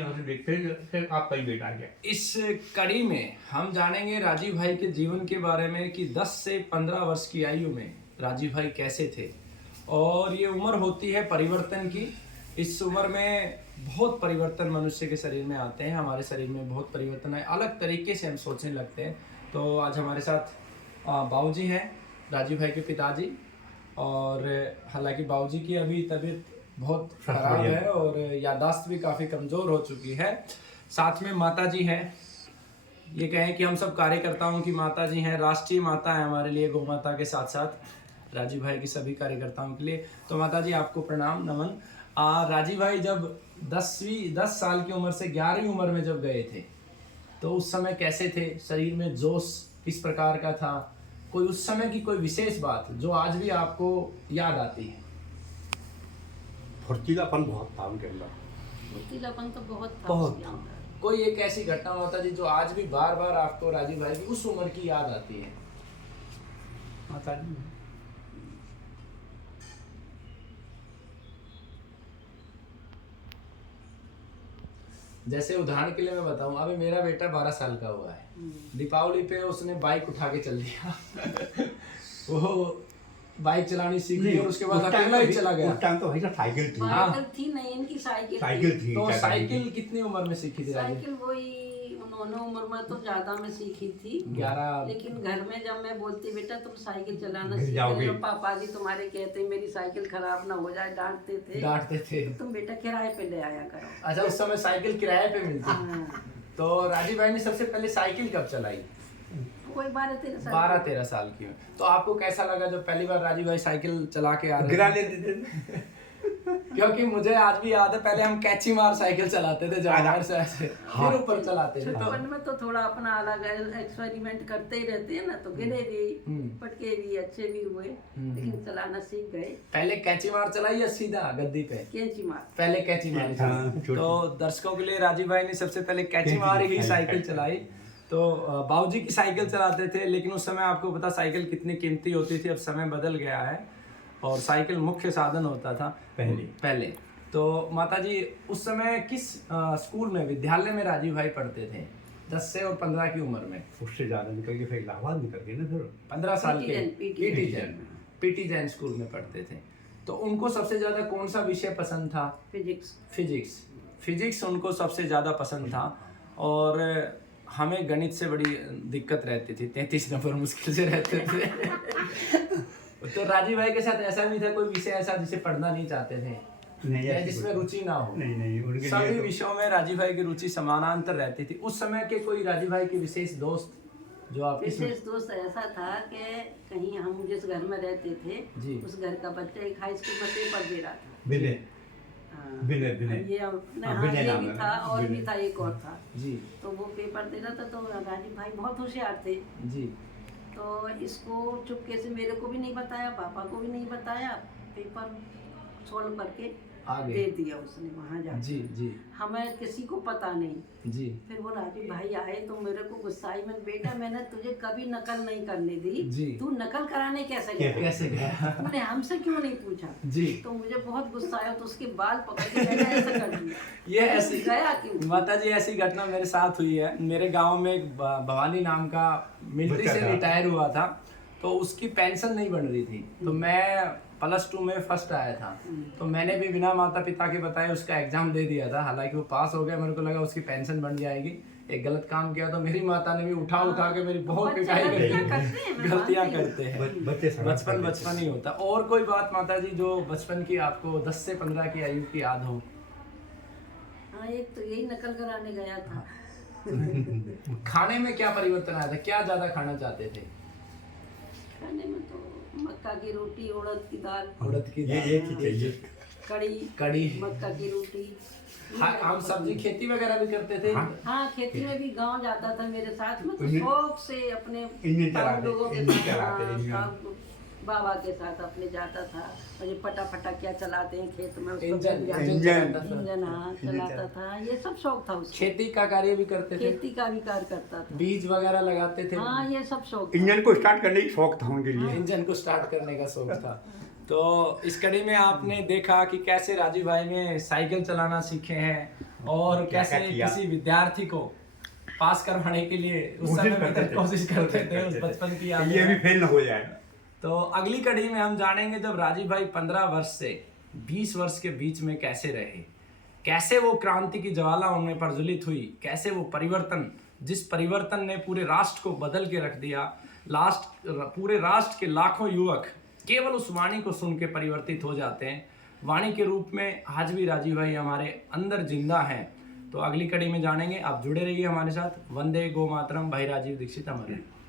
यहाँ से देखते हैं फिर आपका ही बेटा है। इस कड़ी में हम जानेंगे राजीव भाई के जीवन के बारे में कि 10 से 15 वर्ष की आयु में राजीव भाई कैसे थे। और ये उम्र होती है परिवर्तन की। इस उम्र में बहुत परिवर्तन मनुष्य के शरीर में आते हैं, हमारे शरीर में बहुत परिवर्तन है, अलग तरीके से हम सोचने लगते हैं। तो आज हमारे साथ बाबूजी हैं, राजीव भाई के पिताजी। और हालांकि बाबूजी की अभी तबीयत बहुत खराब है और याददाश्त भी काफ़ी कमज़ोर हो चुकी है। साथ में माता जी हैं। ये कहें कि हम सब कार्यकर्ताओं की माता जी हैं, राष्ट्रीय माता है हमारे लिए गौ माता के साथ साथ राजीव भाई की सभी कार्यकर्ताओं के लिए। तो माता जी आपको प्रणाम नमन। राजीव भाई जब 10 साल की उम्र से 11वीं उम्र में जब गए थे तो उस समय कैसे थे, शरीर में जोश किस प्रकार का था, कोई उस समय की कोई विशेष बात जो आज भी आपको याद आती है? फुर्तीलापन बहुत था उनके अंदर। फुर्तीलापन तो बहुत था बहुत उसके अंदर। कोई एक ऐसी घटना माता जी जो आज भी बार बार आपको राजीव भाई की उस उम्र की याद आती है? माता जी जैसे उदाहरण के लिए मैं बताऊं, अभी मेरा बेटा 12 साल का हुआ है, दीपावली पे उसने बाइक उठा के चल दिया वो बाइक चलानी सीख ली और उसके बाद अकेला ही चला गया। उस टाइम तो भाई साइकिल थी। साइकिल थी नहीं, इनकी साइकिल थी। तो साइकिल कितनी उम्र में सीखी थी राजीव? साइकिल वही उन्होंने उम्र में तो ज्यादा में सीखी थी 11। लेकिन घर में जब मैं बोलती बेटा तुम साइकिल चलाना गिर सीख जाओगे। रहे हो, पापा जी तुम्हारे कहते मेरी साइकिल खराब ना हो जाए, डांटते थे तो तुम बेटा किराए पे ले आया करो। अच्छा, उस समय साइकिल किराए पे मिलती। हाँ। तो राजीव भाई ने सबसे पहले साइकिल कब चलाई? कोई 12-13 साल की में। तो आपको कैसा लगा जब पहली बार राजीव भाई साइकिल चला के आ रहे गिरा थे? लेते थे। क्योंकि मुझे आज भी याद है, पहले हम कैची मार साइकिल चलाते थे जवाहर से ऐसे, फिर ऊपर चलाते थे। बचपन में तो थोड़ा अपना अलग एक्सपेरिमेंट करते ही रहते हैं ना, तो गिरे भी पटके भी अच्छे भी हुए, लेकिन चलाना सीख गए। पहले कैची मार चलाई या सीधा गद्दी पे? कैंची मार। पहले कैची मार हाँ, चलाई। तो दर्शकों के लिए राजीव भाई ने सबसे पहले कैची मार ही साइकिल चलाई। तो बाबूजी की साइकिल चलाते थे, लेकिन उस समय आपको पता साइकिल कितनी कीमती होती थी। अब समय बदल गया है और साइकिल मुख्य साधन होता था पहले। तो माता जी उस समय किस स्कूल में, विद्यालय में राजीव भाई पढ़ते थे 10 से और 15 की उम्र में? उससे ज्यादा निकल के फिर इलाहाबाद निकल गए ना फिर 15 साल के पीटी जैन स्कूल में पढ़ते थे। तो उनको सबसे ज्यादा कौन सा विषय पसंद था? फिजिक्स उनको सबसे ज्यादा पसंद था। और हमें गणित से बड़ी दिक्कत रहती थी, 33 नंबर मुश्किल से रहते थे तो राजीव भाई के साथ ऐसा भी था कोई विषय ऐसा जिसे पढ़ना नहीं चाहते थे? नहीं, या जिसमें रुचि ना हो? नहीं उनके लिए सभी तो विषयों में राजीव भाई की रुचि समानांतर रहती थी। उस समय के कोई राजीव भाई के विशेष दोस्त जो आप विशेष दोस्त ऐसा था कि कहीं हम जिस घर में रहते थे जी। उस घर का बच्चा एक हाई स्कूल में पेपर दे रहा था। विनय हाँ। विनय ये ये भी था और भी था, एक और था जी तो वो पेपर दे रहा था। तो राजीव भाई बहुत होशियार थे, जी तो इसको चुपके से मेरे को भी नहीं बताया, पापा को भी नहीं बताया, पेपर सोल्व करके आगे दे दिया उसने वहाँ जाके। जी हमें किसी को पता नहीं। जी फिर वो राजीव भाई आए तो मेरे को गुस्साई में, बेटा मैंने तुझे कभी नकल नहीं करने दी, जी। तू नकल कराने कैसे गया? तूने हमसे क्यों नहीं पूछा? जी। तो मुझे बहुत गुस्सा आया, तो उसके बाल पकड़ के मैंने ऐसा कर दिया। ये ऐसी गया क्यों? माता जी ऐसी घटना मेरे साथ हुई है। मेरे गांव में एक भवानी नाम का मिलिट्री बच्चा से था। रिटायर हुआ था, तो उसकी पेंशन नहीं बन रही थी। तो मैं +2 में फर्स्ट आया था, तो मैंने भी बिना माता पिता के बताए उसका एग्जाम दे दिया था। हालांकि वो पास हो गया, मेरे को लगा उसकी पेंशन बन जाएगी। एक गलत काम किया तो मेरी माता ने भी उठा के मेरी बहुत पिटाई करी। गलतियां करते हैं, बचपन ही होता। और कोई बात माता जी जो बचपन की आपको 10 से 15 की आयु की याद हो? हाँ, एक तो यही नकल कराने गया था। खाने में क्या परिवर्तन आया था, क्या ज्यादा खाना चाहते थे? खाने में तो मक्का की रोटी, उड़द की दाल, ये चीज चाहिए। कड़ी मक्का की रोटी। हम सब्जी खेती वगैरह भी करते थे। हाँ, खेती में भी गांव जाता था मेरे साथ में, तो इंजन- शौक से अपने इंजन चलाते, लोगों के इंजन साथ, चलाते, हाँ, इंजन। सब बाबा के साथ अपने जाता था। और ये फटा क्या चलाते हैं खेत में, उसको इंजन फिर जाते- इंजन हाँ चलाता था। ये सब शौक था उसको। खेती का कार्य भी करते थे, खेती का भी कार्य करता था। बीज वगैरह लगाते थे। हाँ, ये सब शौक था। इंजन को स्टार्ट करने की शौक था उनके लिए। इंजन को स्टार्ट करने का शौक था। तो इस कड़ी में आपने देखा कि कैसे राजीव भाई ने साइकिल चलाना सीखे हैं और क्या कैसे किया? किसी विद्यार्थी को पास करवाने के लिए उस कोशिश समय करते में थे। कोशिश करते थे, उस करते थे। बचपन की ये यादें भी हैं। फेल न हो जाए। तो अगली कड़ी में हम जानेंगे जब राजीव भाई 15 वर्ष से 20 वर्ष के बीच में कैसे रहे, कैसे वो क्रांति की ज्वाला उनमें प्रज्वलित हुई, कैसे वो परिवर्तन, जिस परिवर्तन ने पूरे राष्ट्र को बदल के रख दिया, पूरे राष्ट्र के लाखों युवक केवल उस वाणी को सुन के परिवर्तित हो जाते हैं। वाणी के रूप में आज भी राजीव भाई हमारे अंदर जिंदा हैं। तो अगली कड़ी में जानेंगे, आप जुड़े रहिए हमारे साथ। वंदे गो मातरम। भाई राजीव दीक्षित अमर है।